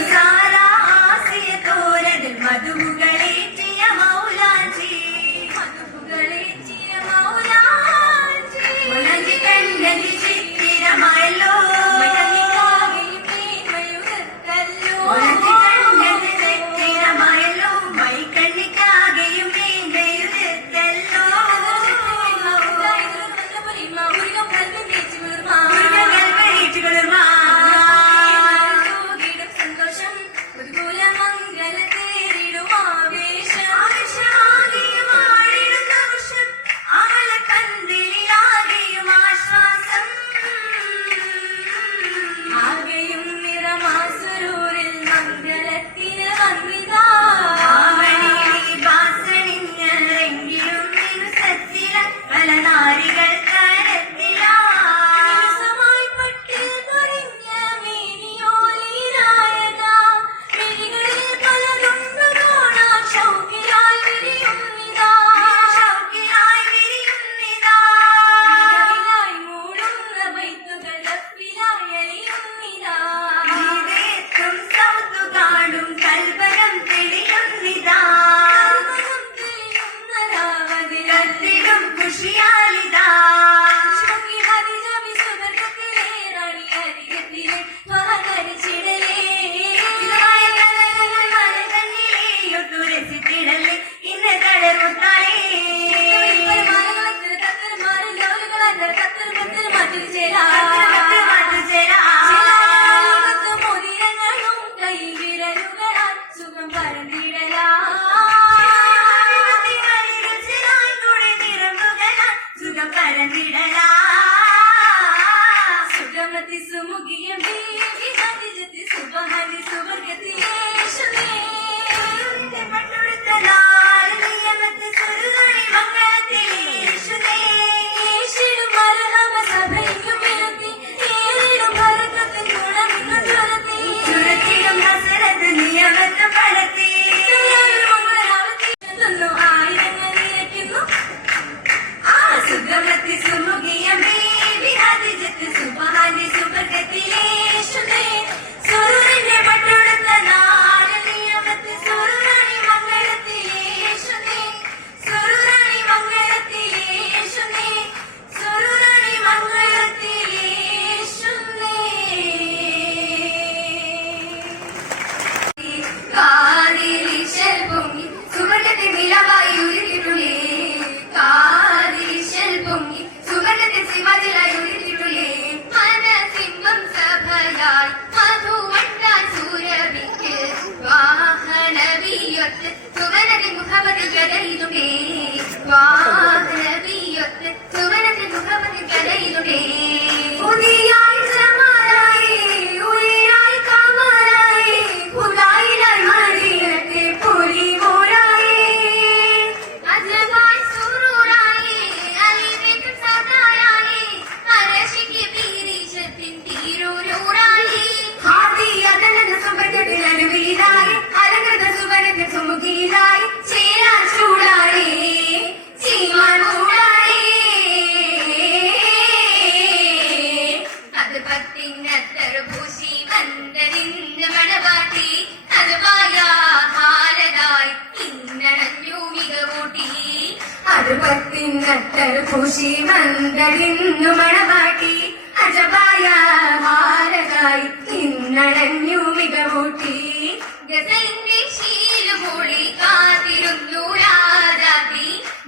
was ಬಿಡಲಾ ಸುಗಮತಿ ಸುಮುಗಿಯ ಬೀಗಿ ಗತಿ ಜತಿ ಸುಭ ಹನಿ ಸುಭಗತಿಯೇ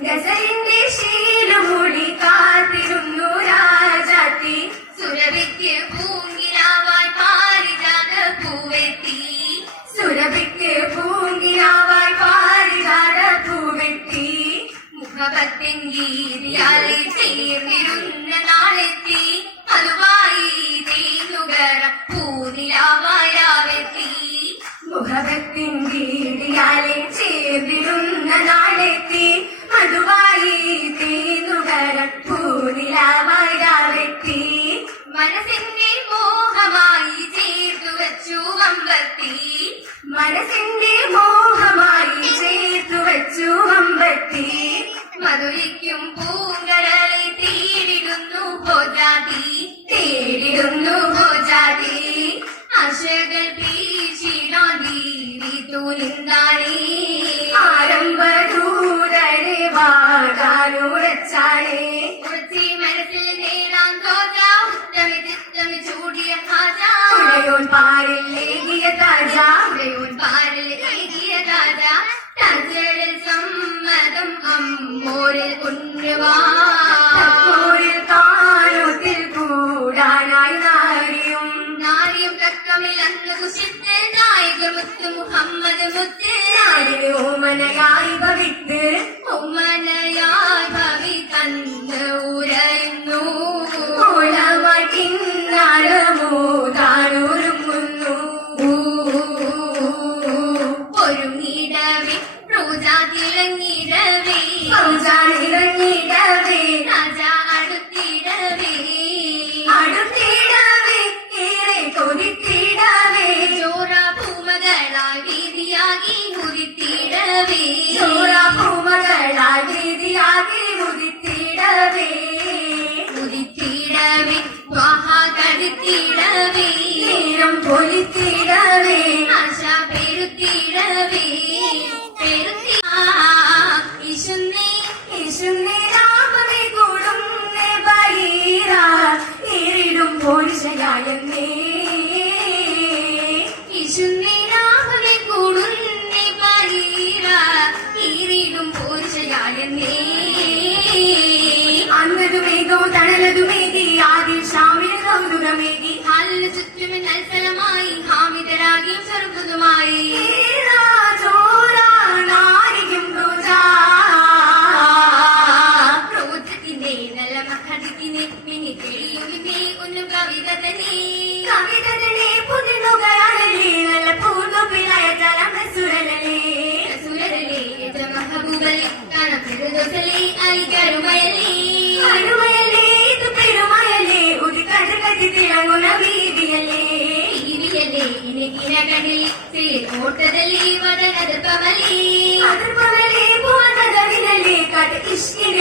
Gazette.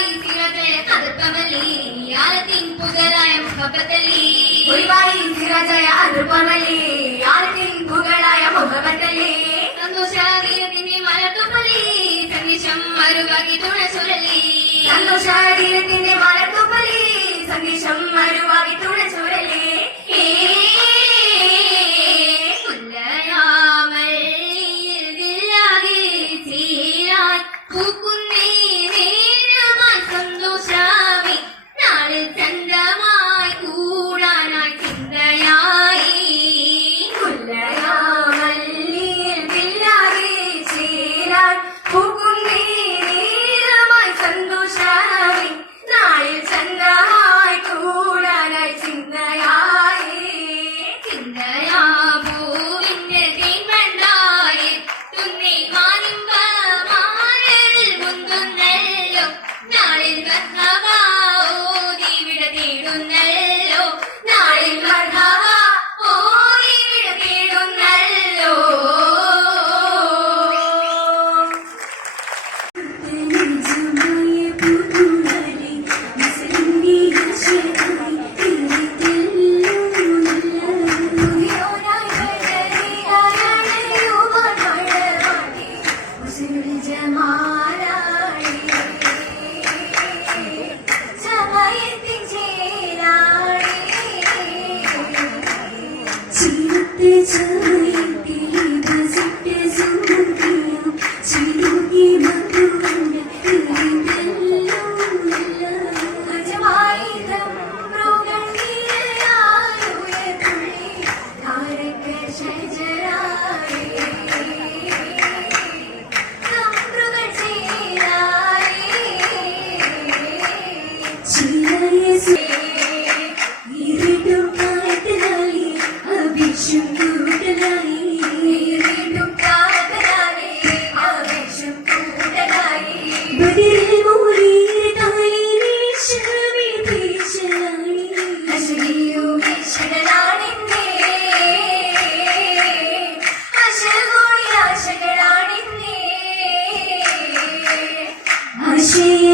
ಈ ತಿರತಲೇ ಕದಪವಲಿ ಯಾರು ತಿಂಪುಗಳಾಯಂ ಕಪತಲಿ ವಿವಾಗಿ ತಿರಜಾಯ ಅದಪವಲಿ ಯಾರು ತಿಂಪುಗಳಾಯಂ ಭವತಲಿ ತನ್ನ ಶಾದಿಗೆ ದಿನಿ ಮಲತುಪಲಿ ತನಿಶಂ ಅರುವಾಗಿ ತೋಳ see